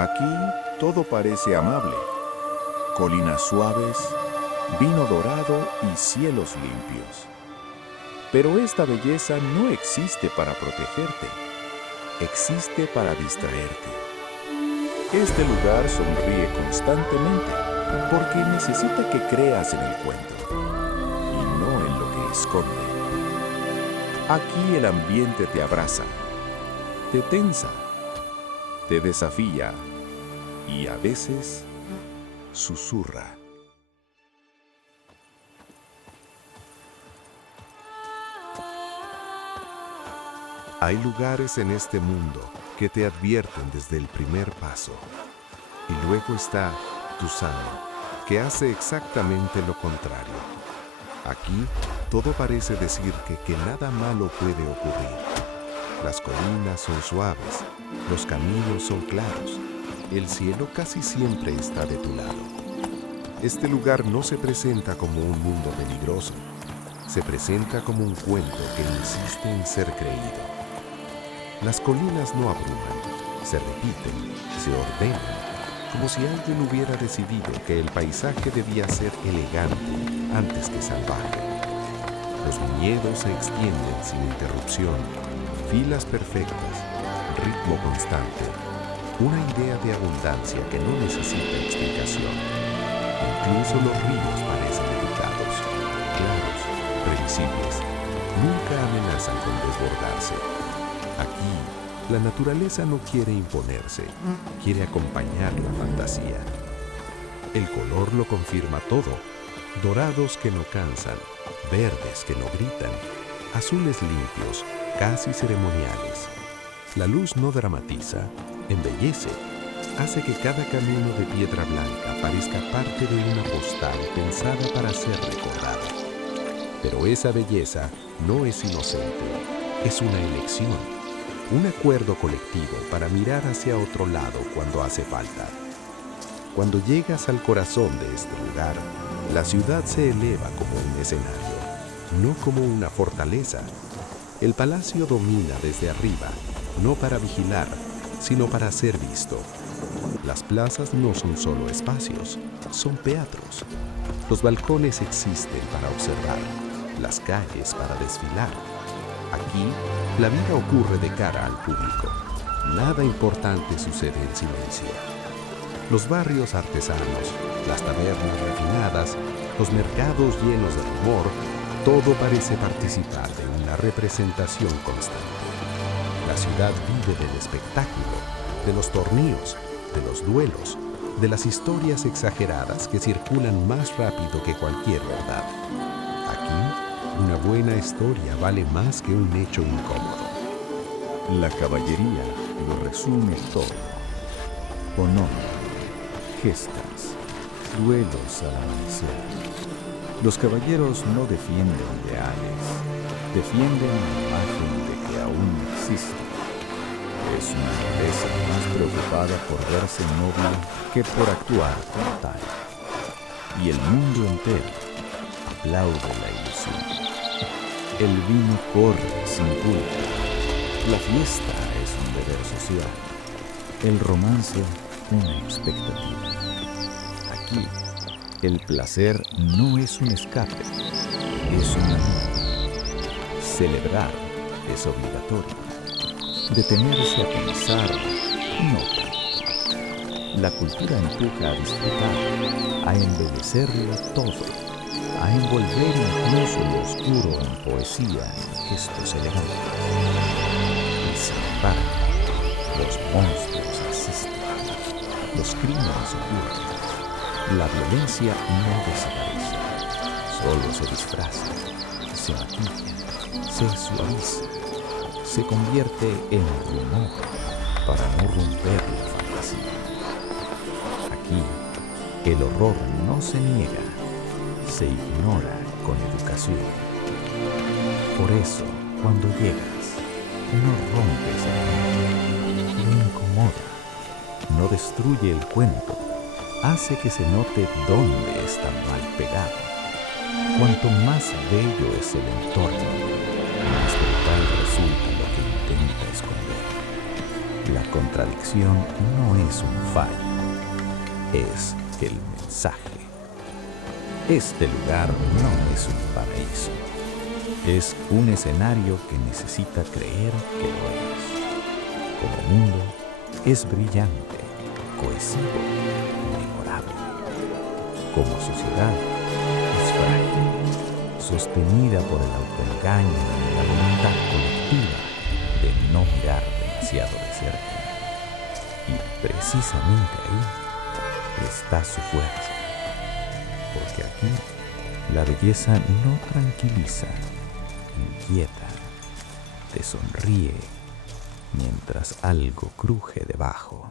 Aquí todo parece amable. Colinas suaves, vino dorado y cielos limpios. Pero esta belleza no existe para protegerte. Existe para distraerte. Este lugar sonríe constantemente porque necesita que creas en el cuento y no en lo que esconde. Aquí el ambiente te abraza, te tensa, te desafía y a veces susurra. Hay lugares en este mundo que te advierten desde el primer paso. Y luego está Tucson, que hace exactamente lo contrario. Aquí todo parece decir que nada malo puede ocurrir. Las colinas son suaves, los caminos son claros, el cielo casi siempre está de tu lado. Este lugar no se presenta como un mundo peligroso, se presenta como un cuento que insiste en ser creído. Las colinas no abruman, se repiten, se ordenan, como si alguien hubiera decidido que el paisaje debía ser elegante antes que salvaje. Los viñedos se extienden sin interrupción, filas perfectas, ritmo constante, una idea de abundancia que no necesita explicación. Incluso los ríos parecen educados, claros, previsibles, nunca amenazan con desbordarse. Aquí, la naturaleza no quiere imponerse, quiere acompañar la fantasía. El color lo confirma todo, dorados que no cansan, verdes que no gritan, azules limpios, casi ceremoniales. La luz no dramatiza, embellece, hace que cada camino de piedra blanca parezca parte de una postal pensada para ser recordada. Pero esa belleza no es inocente, es una elección. Un acuerdo colectivo para mirar hacia otro lado cuando hace falta. Cuando llegas al corazón de este lugar, la ciudad se eleva como un escenario, no como una fortaleza. El palacio domina desde arriba, no para vigilar, sino para ser visto. Las plazas no son solo espacios, son teatros. Los balcones existen para observar, las calles para desfilar. Aquí, la vida ocurre de cara al público. Nada importante sucede en silencio. Los barrios artesanos, las tabernas refinadas, los mercados llenos de rumor, todo parece participar de una representación constante. La ciudad vive del espectáculo, de los torneos, de los duelos, de las historias exageradas que circulan más rápido que cualquier verdad. Aquí, una buena historia vale más que un hecho incómodo. La caballería lo resume todo. Honor, gestas, duelos al amanecer. Los caballeros no defienden ideales, defienden la imagen de que aún existe. Es una nobleza más preocupada por verse noble que por actuar como tal. Y el mundo entero aplaude la ilusión. El vino corre sin culpa. La fiesta es un deber social. El romance, una expectativa. Aquí, el placer no es un escape, es una vida. Celebrar es obligatorio. Detenerse a pensar, no tanto. La cultura empuja a disfrutar, a embellecerlo todo, a envolver incluso lo oscuro en poesía y gestos elegantes. Y sin embargo, los monstruos asisten, los crímenes ocurren, la violencia no desaparece, solo se disfraza, se maquilla, se suaviza, se convierte en rumor para no romper la fantasía. Aquí, el horror no se niega, se ignora con educación. Por eso, cuando llegas, no rompes el mundo, no incomoda, no destruye el cuento, hace que se note dónde está mal pegado. Cuanto más bello es el entorno, más brutal resulta lo que intenta esconder. La contradicción no es un fallo, es el mensaje. Este lugar no es un paraíso, es un escenario que necesita creer que lo es. Como mundo, es brillante, cohesivo, memorable. Como sociedad, es frágil, sostenida por el autoengaño y la voluntad colectiva de no mirar demasiado de cerca. Y precisamente ahí está su fuerza, porque aquí la belleza no tranquiliza, inquieta, te sonríe mientras algo cruje debajo.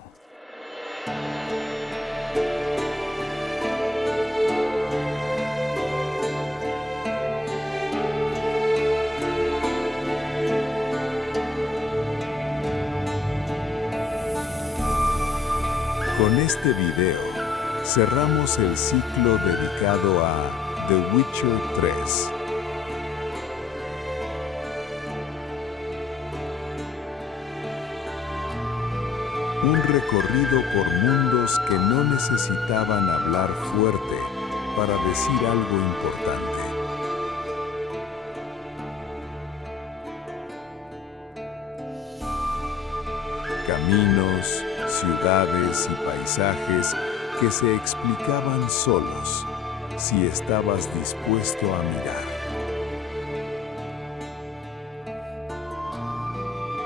Con este video cerramos el ciclo dedicado a The Witcher 3. Un recorrido por mundos que no necesitaban hablar fuerte para decir algo importante. Caminos, ciudades y paisajes que se explicaban solos si estabas dispuesto a mirar.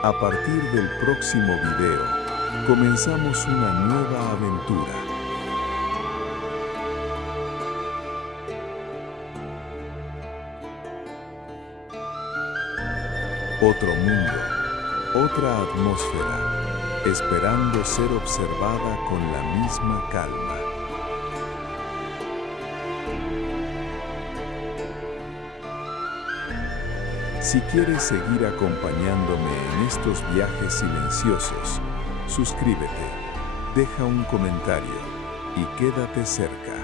A partir del próximo video, comenzamos una nueva aventura. Otro mundo, otra atmósfera, esperando ser observada con la misma calma. Si quieres seguir acompañándome en estos viajes silenciosos, suscríbete, deja un comentario y quédate cerca.